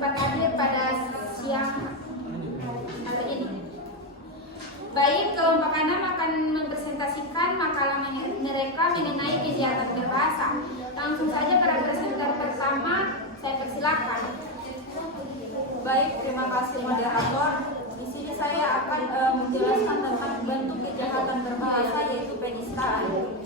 sempat hadir pada siang hari ini. Baik, kelompok 6 akan mempresentasikan makalah mereka mengenai kejahatan berbahasa. Langsung saja para presenter pertama, saya persilakan. Baik, terima kasih moderator. Di sini saya akan menjelaskan tentang bentuk kejahatan berbahasa, yaitu penistaan.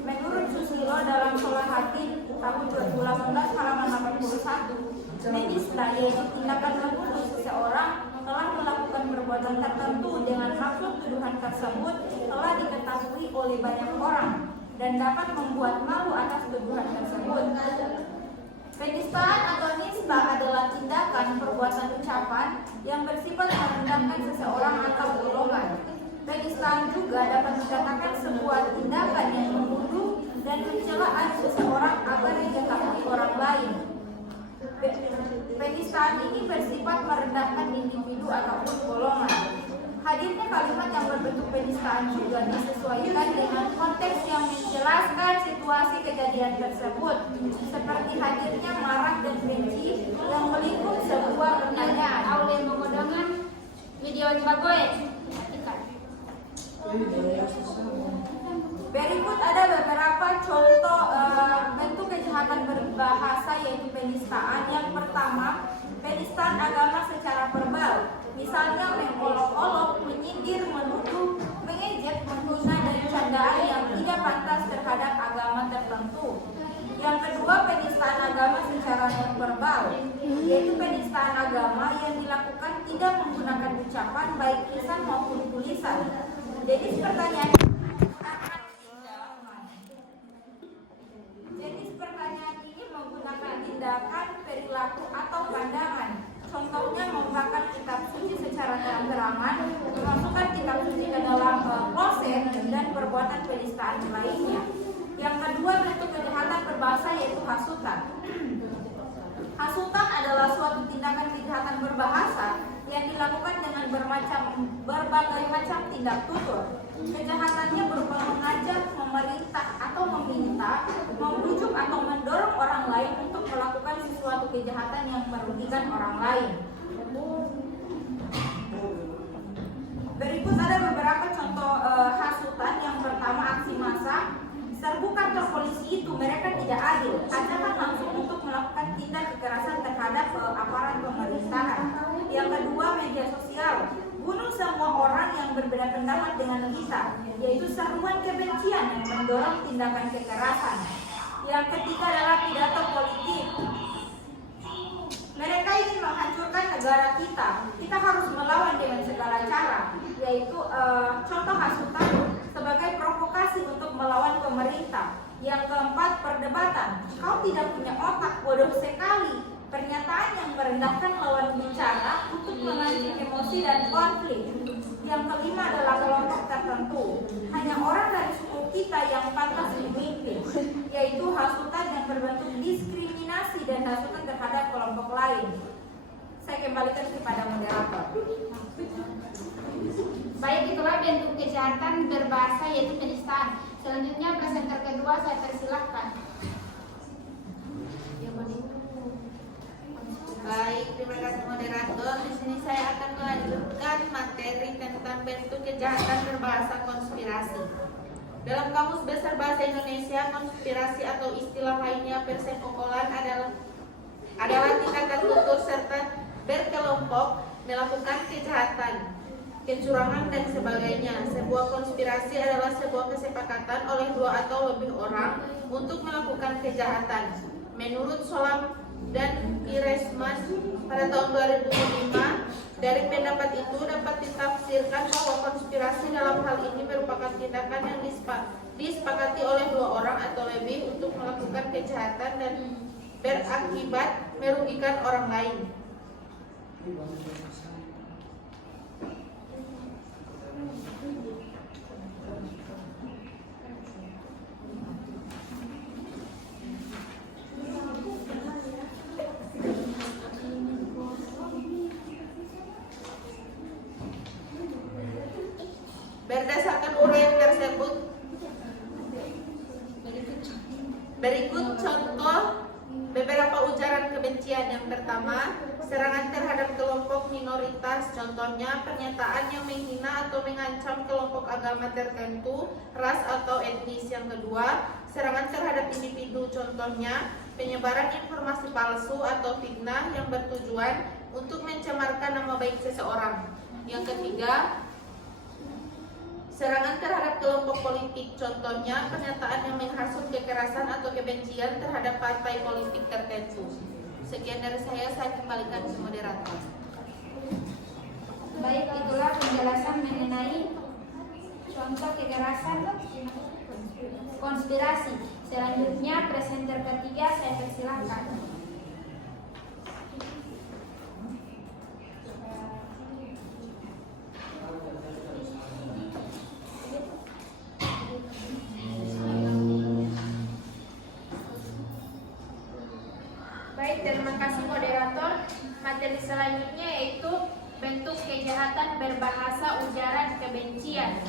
Menurut Susilo dalam Sholat Hakim tahun 2018 halaman 81, penista yaitu tindakan menuduh seseorang telah melakukan perbuatan tertentu dengan maksud tuduhan tersebut telah diketahui oleh banyak orang dan dapat membuat malu atas tuduhan tersebut. Penistaan atau nista adalah tindakan perbuatan ucapan yang bersifat merendahkan seseorang atau golongan. Penistaan juga dapat dikatakan sebuah tindakan yang menuduh dan mencela seseorang agar diketahui orang lain. Penistaan ini bersifat merendahkan individu ataupun golongan. Hadirnya kalimat yang berbentuk penistaan juga disesuaikan dengan konteks yang menjelaskan situasi kejadian tersebut, seperti hadirnya marah dan benci yang melingkup sebuah pertanyaan. Oleh mengodongan video bagoe. Berikut ada beberapa contoh bentuk kejahatan berbahasa, yaitu penistaan. Yang pertama, penistaan agama secara verbal. Misalnya mengolok-olok, menyindir, menuduh, mengejek, menghina, dan candaan yang tidak pantas terhadap agama tertentu. Yang kedua, penistaan agama secara non-verbal, yaitu penistaan agama yang dilakukan tidak menggunakan ucapan baik lisan maupun tulisan. Jenis pertanyaan ini menggunakan tindakan, perilaku, atau pandangan. Contohnya membakar kitab suci secara terang-terangan, memasukkan kitab suci ke dalam kloset, dan perbuatan penistaan lainnya. Yang kedua, bentuk kejahatan berbahasa yaitu hasutan. Hasutan adalah suatu tindakan kejahatan berbahasa yang dilakukan dengan berbagai macam tindak tutur. Kejahatannya berupa mengajak, memerintah atau meminta, membujuk atau mendorong orang lain untuk melakukan sesuatu kejahatan yang merugikan orang lain. Berikut ada beberapa contoh hasutan. Yang pertama, aksi massa. Serbu kantor polisi itu mereka tidak adil, ajakan langsung untuk melakukan tindak kekerasan terhadap aparat pemerintahan. Yang kedua, media sosial. Bunuh semua orang yang berbeda pendapat dengan kita, yaitu seruan kebencian yang mendorong tindakan kekerasan. Yang ketiga adalah pidato politik. Mereka ingin menghancurkan negara kita. Kita harus melawan dengan segala cara, yaitu contoh hasutan sebagai provokasi untuk melawan pemerintah. Yang keempat, perdebatan. Kau tidak punya otak, bodoh sekali. Pernyataan yang merendahkan lawan bicara untuk memancing emosi dan konflik. Yang kelima adalah kelompok tertentu. Hanya orang dari suku kita yang pantas memimpin, yaitu hasutan yang berbentuk diskriminasi dan hasutan terhadap kelompok lain. Saya kembalikan kepada moderator. Baik, itulah bentuk kejahatan berbahasa yaitu penistaan. Selanjutnya presenter kedua, saya persilahkan. Baik, terima kasih moderator. Di sini saya akan melanjutkan materi tentang bentuk kejahatan berbahasa konspirasi. Dalam Kamus Besar Bahasa Indonesia, konspirasi atau istilah lainnya persekongkolan adalah tindakan tutur serta berkelompok melakukan kejahatan, kecurangan dan sebagainya. Sebuah konspirasi adalah sebuah kesepakatan oleh dua atau lebih orang untuk melakukan kejahatan. Menurut Solam dan Piresman pada tahun 2005, dari pendapat itu dapat ditafsirkan bahwa konspirasi dalam hal ini merupakan tindakan yang disepakati oleh dua orang atau lebih untuk melakukan kejahatan dan berakibat merugikan orang lain. Berdasarkan uraian tersebut, berikut contoh beberapa ujaran kebencian. Yang pertama, Serangan terhadap kelompok minoritas, contohnya pernyataan yang menghina atau mengancam kelompok agama tertentu, ras atau etnis. Yang kedua, serangan terhadap individu, contohnya penyebaran informasi palsu atau fitnah yang bertujuan untuk mencemarkan nama baik seseorang. Yang ketiga, serangan terhadap kelompok politik, contohnya pernyataan yang menghasut kekerasan atau kebencian terhadap partai politik tertentu. Sekian dari saya kembalikan ke moderator. Baik, itulah penjelasan mengenai contoh kekerasan konspirasi. Selanjutnya presenter ketiga saya persilahkan. Baik, terima kasih moderator. Materi selanjutnya yaitu bentuk kejahatan berbahasa ujaran kebencian.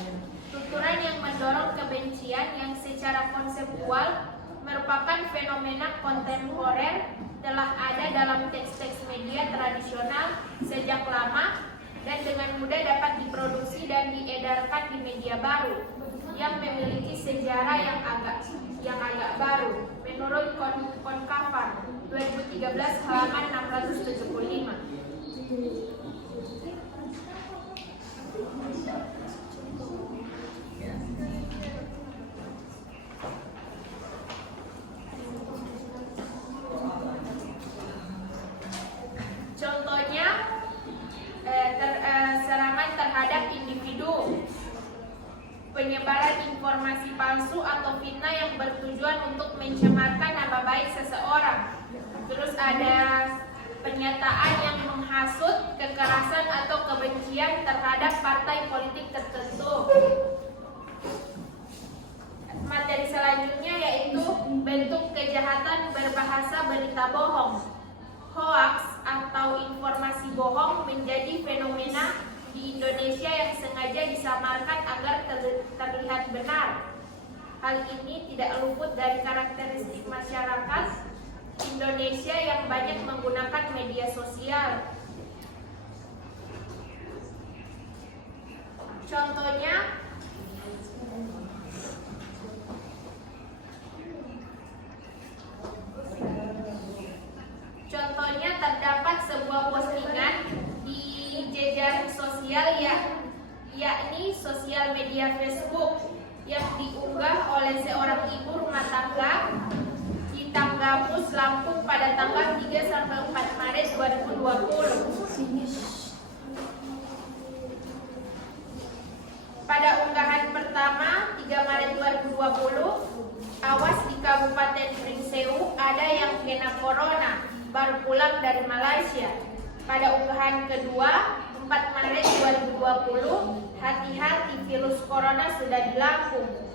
Tuturan yang mendorong kebencian yang secara konseptual merupakan fenomena kontemporer telah ada dalam teks-teks media tradisional sejak lama dan dengan mudah dapat diproduksi dan diedarkan di media baru yang memiliki sejarah yang agak baru. Menurut Konkavar 2013 halaman 675. Contohnya serangan terhadap individu, penyebaran informasi palsu atau fitnah yang bertujuan untuk mencemarkan nama baik seseorang. Terus ada pernyataan yang menghasut kekerasan atau kebencian terhadap partai politik tertentu. Materi selanjutnya yaitu bentuk kejahatan berbahasa berita bohong. Hoax atau informasi bohong menjadi fenomena di Indonesia yang sengaja disamarkan agar terlihat benar. Hal ini tidak luput dari karakteristik masyarakat Indonesia yang banyak menggunakan media sosial. Contohnya terdapat sebuah postingan di jejaring sosial yakni sosial media Facebook yang diunggah oleh seorang ibu rumah tangga di Tanggamus, Lampung pada tanggal 3 sampai 4 Maret 2020. Pada unggahan pertama 3 Maret 2020, awas di Kabupaten Pringsewu ada yang kena corona, baru pulang dari Malaysia. Pada unggahan kedua 4 Maret 2020, hati-hati virus corona sudah di Lampung.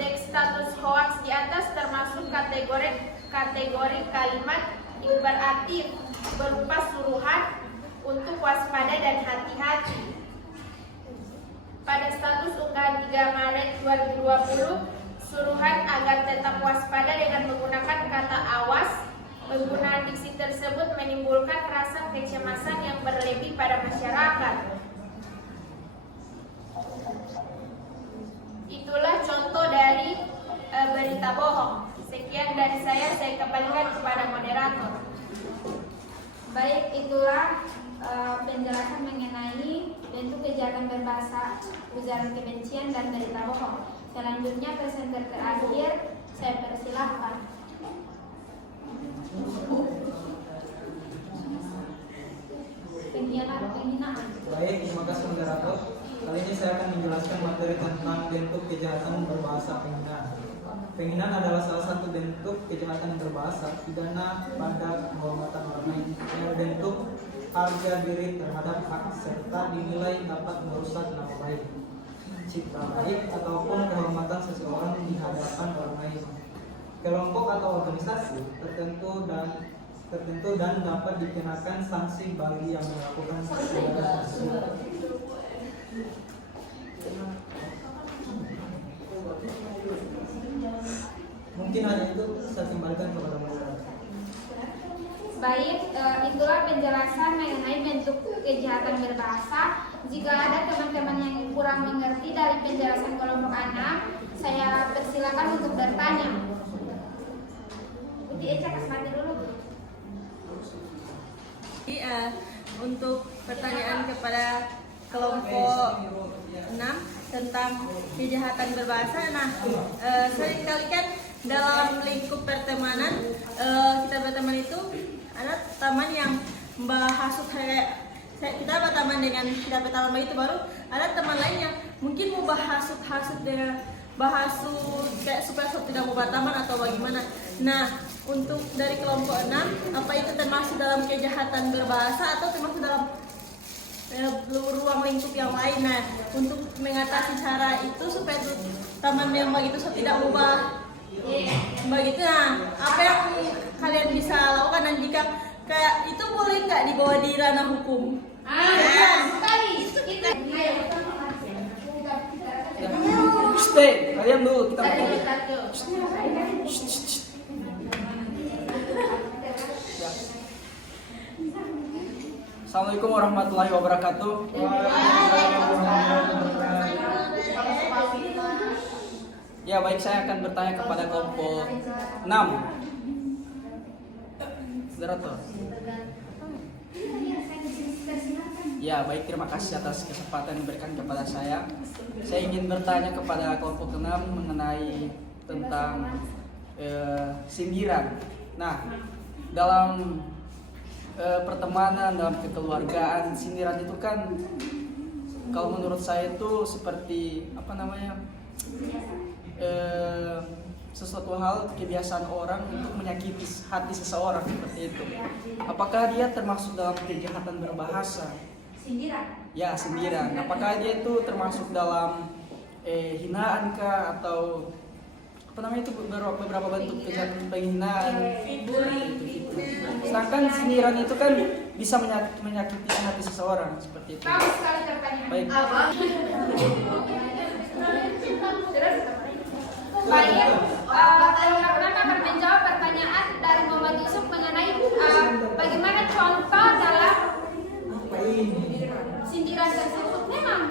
Teks status hoax di atas termasuk kategori kalimat imperatif berupa suruhan untuk waspada dan hati-hati. Pada status unggahan 3 Maret 2020, suruhan agar tetap waspada dengan menggunakan kata awas. Penggunaan diksi tersebut menimbulkan rasa kecemasan yang berlebih pada masyarakat. Itulah contoh dari berita bohong. Sekian dari saya kembalikan kepada moderator. Baik, itulah penjelasan mengenai bentuk kejahatan berbahasa ujaran kebencian dan berita bohong. Selanjutnya presenter terakhir saya persilahkan. Penghinaan. Baik, terima kasih moderator. Kali ini saya akan menjelaskan materi tentang bentuk kejahatan berbahasa penghinaan. Penghinaan adalah salah satu bentuk kejahatan berbahasa pidana pada penghormatan orang lain yang berbentuk harga diri terhadap hak serta dinilai dapat merusak nama baik, citra baik ataupun kehormatan seseorang di hadapan orang lain, kelompok atau organisasi tertentu dan dapat dikenakan sanksi bagi yang melakukan tindakan tersebut. Mungkin hanya itu saya kembalikan kepada moderator. Baik, itulah penjelasan mengenai bentuk kejahatan berbahasa. Jika ada teman-teman yang kurang mengerti dari penjelasan kelompok anak, saya persilakan untuk bertanya. Uji Eca kasih mati dulu. Jadi, untuk pertanyaan kepada kelompok 6 tentang kejahatan berbahasa. Nah, seringkali kan dalam lingkup pertemanan kita berteman itu ada teman yang bahasut kayak kita berteman dengan kita berteman itu, baru ada teman lain yang mungkin mau bahasut dengan bahasut kayak supaya tidak mau berteman atau bagaimana. Nah, untuk dari kelompok 6, apa itu termasuk dalam kejahatan berbahasa atau termasuk dalam ruang lingkup yang lain? Nah, untuk mengatasi cara itu supaya teman yang begitu tidak ubah begitu, nah apa yang kalian bisa lakukan, dan jika kayak itu boleh nggak dibawa di ranah hukum? Sekali. Stay, kalian dulu kita ngomong. Assalamualaikum warahmatullahi wabarakatuh. Ya baik, saya akan bertanya kepada kelompok 6. Moderator. Ya baik, terima kasih atas kesempatan yang diberikan kepada saya. Saya ingin bertanya kepada kelompok 6 mengenai tentang sindiran. Nah, dalam pertemanan, dalam kekeluargaan, sindiran itu kan kalau menurut saya itu seperti sesuatu hal kebiasaan orang untuk menyakiti hati seseorang seperti itu. Apakah dia termasuk dalam kejahatan berbahasa? Sindiran. Ya, sindiran. Apakah dia itu termasuk dalam hinaan kah, atau itu beberapa bentuk kejahatan penghinaan? Sedangkan sindiran itu kan bisa menyakiti hati seseorang seperti itu. Kamu sekali tertanya. Baik. Baik, kelompok 6 akan menjawab pertanyaan dari Muhammad Yusuf mengenai bagaimana contoh dalam sindiran tersebut. Memang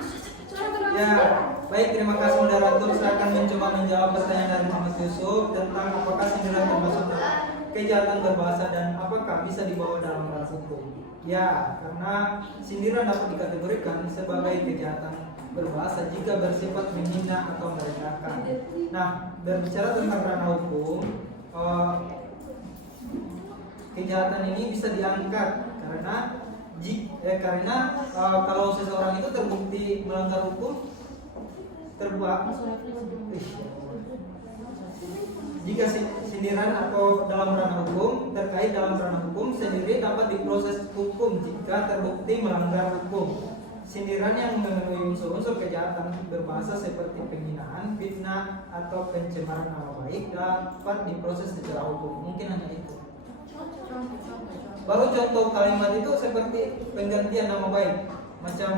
Ya, baik, terima kasih moderator. Saya akan mencoba menjawab pertanyaan dari Muhammad Yusuf tentang apakah sindiran termasuk dalam kejahatan berbahasa dan apakah bisa dibawa dalam ranah hukum. Ya, karena sindiran dapat dikategorikan sebagai kejahatan berbahasa jika bersifat menghina atau merendahkan. Nah, berbicara tentang ranah hukum, kejahatan ini bisa diangkat karena kalau seseorang itu terbukti melanggar hukum, jika sindiran atau dalam ranah hukum terkait dalam ranah hukum sendiri dapat diproses hukum jika terbukti melanggar hukum. Sindiran yang memenuhi unsur-unsur kejahatan berbahasa seperti penghinaan, fitnah, atau pencemaran nama baik dapat diproses secara hukum. Mungkin hanya itu. Baru contoh kalimat itu seperti penggantian nama baik, macam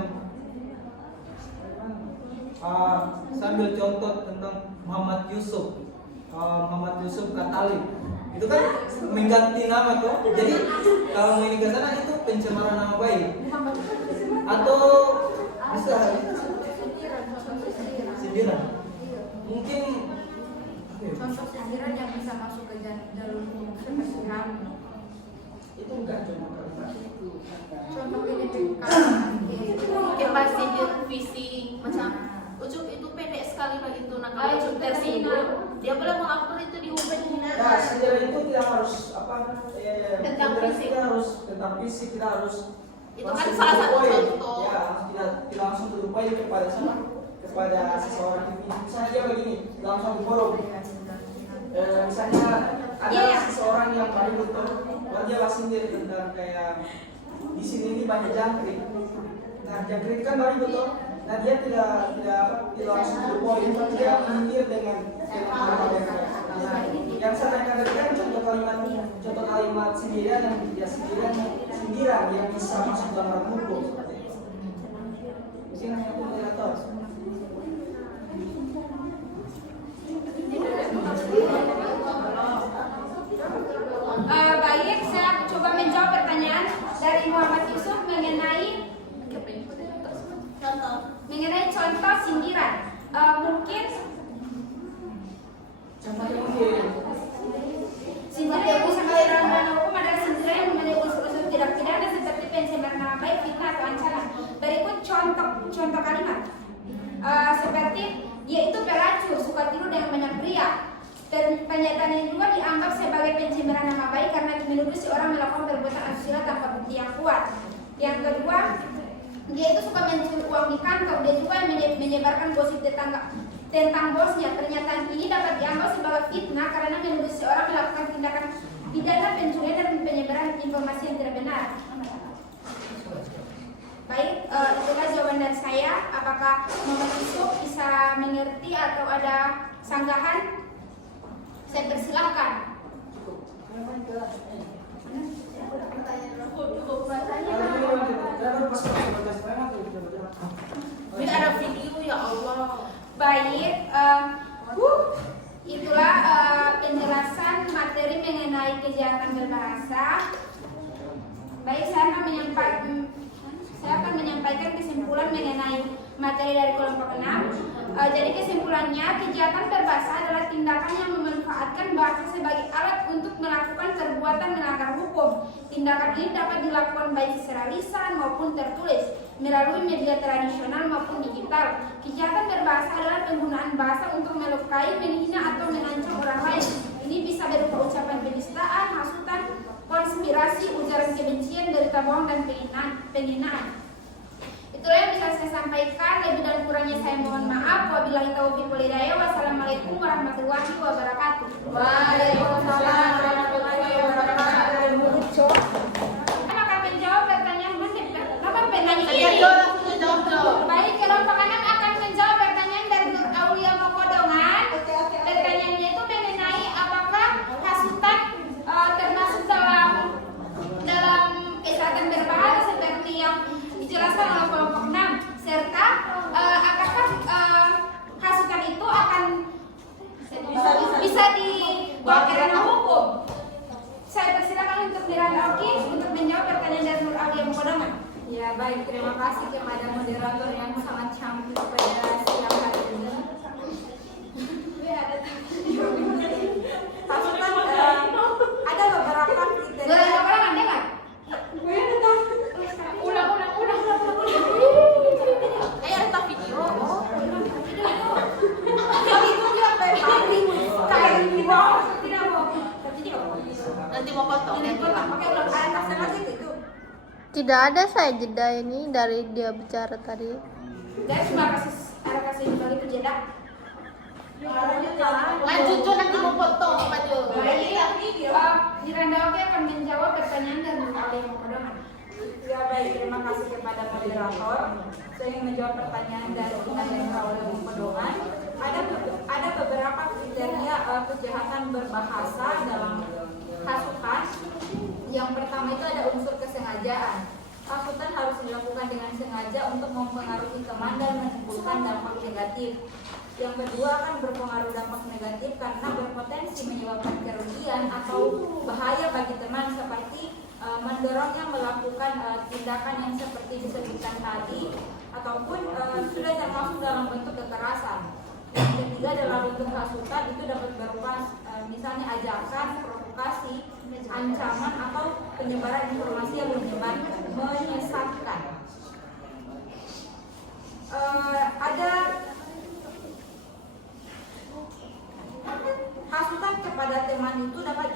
sambil contoh tentang Muhammad Yusuf Katalib, itu kan mengganti nama tuh. Jadi kalau ini ke sana itu pencemaran nama baik, atau bisa sindiran. Mungkin Contoh sindiran yang bisa masuk ke jalur hukum seperti hamil. Itu enggak cuma itu. Contoh ini Kayak pasti visi macam ucup itu pendek sekali begitu. Nah kalau ucup tersinggung, dia boleh melakukan itu di hukum penghinaan. Nah, sindiran itu tidak harus Tentang fisik. Kita harus tentang fisik, kita harus Itu kan langsung salah satu to the point. contoh. Ya, tidak langsung to the point kepada seseorang ini. Misalnya dia begini, dalam satu forum. Misalnya ada seseorang yang paling betul, dia sindir tentang kayak di sini ini banyak jangkrik. Nah, jangkrik kan paling betul. Nah, dia tidak langsung to the point, dia sindir dengan yang saya katakan contoh kalimat sindiran yang tidak sindiran yang bisa masuk dalam ranah hukum. Mungkin hanya moderator. baik, Saya coba menjawab pertanyaan dari Muhammad Yusuf mengenai contoh sindiran. Mungkin sindiran yang bisa dalam hukum adalah sindiran yang memiliki unsur-unsur tidak pidana seperti pencemaran nama baik, fitnah atau ancaman. Berikut contoh kalimat. Seperti dia itu pelacur, suka tidur dengan banyak pria. Dan pernyataan ini juga dianggap sebagai pencemaran nama baik karena menuduh si orang melakukan perbuatan asusila tanpa bukti yang kuat. Yang kedua, dia itu suka mencuri uang di kantor. Dia juga menyebarkan gosip tentang bosnya. Pernyataan ini dapat dianggap sebagai fitnah karena menuduh si orang melakukan tindakan pidana pencurian dan penyebaran informasi yang tidak benar. Baik, itulah jawaban dari saya. Apakah Muhammad Yusuf bisa mengerti atau ada sanggahan? Saya persilahkan. Tidak ada video ya Allah. Baik, itulah penjelasan materi mengenai kejahatan berbahasa. Baik, saya akan menyampaikan kesimpulan mengenai materi dari kelompok 6. Jadi kesimpulannya, kejahatan berbahasa adalah tindakan yang memanfaatkan bahasa sebagai alat untuk melakukan perbuatan melanggar hukum. Tindakan ini dapat dilakukan baik secara lisan maupun tertulis, melalui media tradisional maupun digital. Kejahatan berbahasa adalah penggunaan bahasa untuk melukai, menghina atau mengancam orang lain. Ini bisa berupa ucapan penistaan, hasutan, konspirasi, ujaran kebencian, berita bohong, dan penghinaan. Itulah yang bisa saya sampaikan. Lebih dan kurangnya saya mohon maaf. Wabillahi taufiq wal hidayah. Wassalamualaikum warahmatullahi wabarakatuh. Waalaikumsalam warahmatullahi wabarakatuh. Saya akan menjawab pertanyaan penanya ini. Baik, kelompok 6 akan menjawab pertanyaan dari Nur Aulia Mokodongan. Pertanyaannya itu mengenai apakah hasutan termasuk dalam kejahatan berbahasa seperti yang dijelaskan oleh kelompok 6, serta apakah hasutan itu akan bisa dibawa ke ranah hukum. Saya persilakan untuk Dirandauki untuk menjawab pertanyaan dari Nur Aulia Mokodongan. Ya baik, terima kasih kepada moderator yang sangat cantik pada siang hari ini. Hasutan ada beberapa kriteria. Ada nggak? Ulang. Ada video. Itu juga berbalik. Nanti mau potong. Pakai ulang ada lagi itu. Tidak ada saya jeda ini dari dia bicara tadi. Guys, terima kasih bagi itu jeda. Lanjut Jo, nanti mau potong apa Jo? Baik, Dirandauki akan menjawab pertanyaan dari Nur Aulia Mokodongan. Ya baik, terima kasih kepada moderator. Saya ingin menjawab pertanyaan dari Nur Mokodongan. Ada beberapa kriteria kejahatan berbahasa dalam hasutan. Yang pertama itu ada unsur kesengajaan. Hasutan harus dilakukan dengan sengaja untuk mempengaruhi teman dan menimbulkan dampak negatif. Yang kedua akan berpengaruh dampak negatif karena berpotensi menyebabkan kerugian atau bahaya bagi teman seperti mendorongnya melakukan tindakan yang seperti disebutkan tadi ataupun sudah termasuk dalam bentuk kekerasan. Yang ketiga adalah bentuk hasutan itu dapat berupa misalnya ajakan, provokasi, ancaman atau penyebaran informasi yang menyesatkan. Ada hasutan kepada teman itu dapat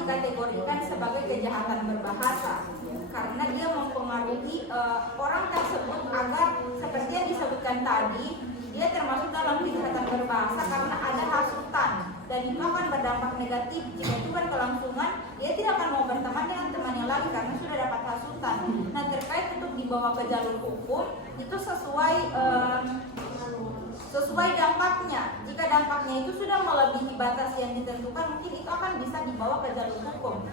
dikategorikan sebagai kejahatan berbahasa karena dia mempengaruhi orang tersebut agar seperti yang disebutkan tadi, dia termasuk dalam kejahatan berbahasa karena ada hasutan dan itu akan berdampak negatif. Jika itu berkelangsungan, dia tidak akan mau berteman dengan temannya lagi karena sudah dapat hasutan. Nah, terkait untuk dibawa ke jalur hukum itu sesuai dampaknya. Jika dampaknya itu sudah melebihi batas yang ditentukan, mungkin itu akan bisa dibawa ke jalur hukum.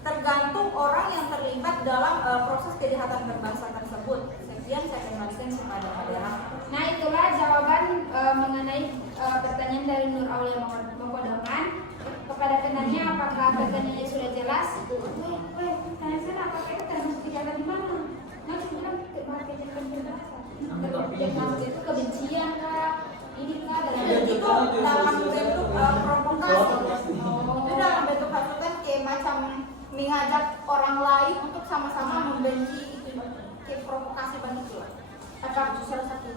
Tergantung orang yang terlibat dalam proses kejahatan berbahasa tersebut. Sekian saya kembalikan kepada moderator. Nah, itulah jawaban mengenai pertanyaan dari Nur Aulia Mokodongan. Kepada penanya, apakah pegangannya sudah jelas? Tanya sana apakah itu termasuk kejahatan di mana? Nah, cuma bilang bahas kejahatan berbahasa. Kejahatan itu kebencian kah? Ini kah dalam Itu dalam bentuk provokasi. Itu dalam bentuk hasutan kayak macam mengajak orang lain untuk sama-sama membenci itu, kayak provokasi banget itu. Apa salah satu?